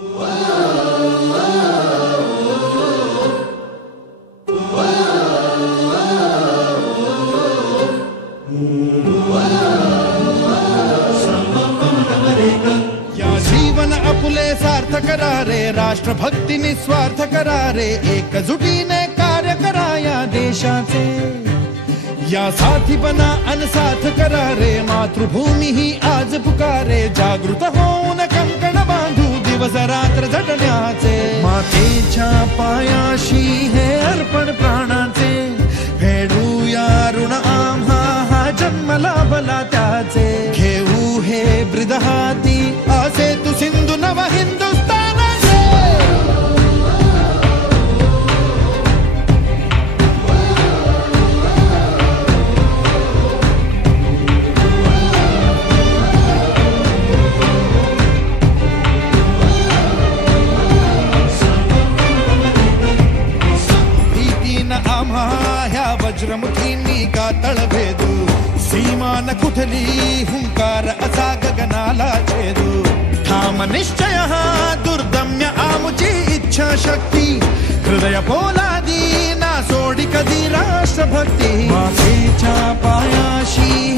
या जीवन आपुले सार्थ करारे, राष्ट्रभक्ती निस्वार्थ करारे, एकजुटीने कार्य करा या देशाचे. या साथी बना अनसाथ करारे, मातृभूमी ही आज पुकारे. जागृत होऊन कंकण बांधू दिवस रात्र झटण्याचे. मातेच्या पायाशी हे अर्पण प्राणाचे, फेडूया ऋण आम्हा हा जन्म लाभला त्याचे. घेऊ हे ब्रिद हाती असे तू सिंधू नव हिंदुस्थानाचे. आम्हा ह्या वज्रमुठींनी कातळ भेदू. सीमा न कुठली हुंकार असा गगनाला छेदू. ठाम निश्चय हा दुर्दम्य आमुची इच्छा शक्ती. हृदय पोलादी ना सोडी कधी राष्ट्रभक्ती. मातेच्या पायाशी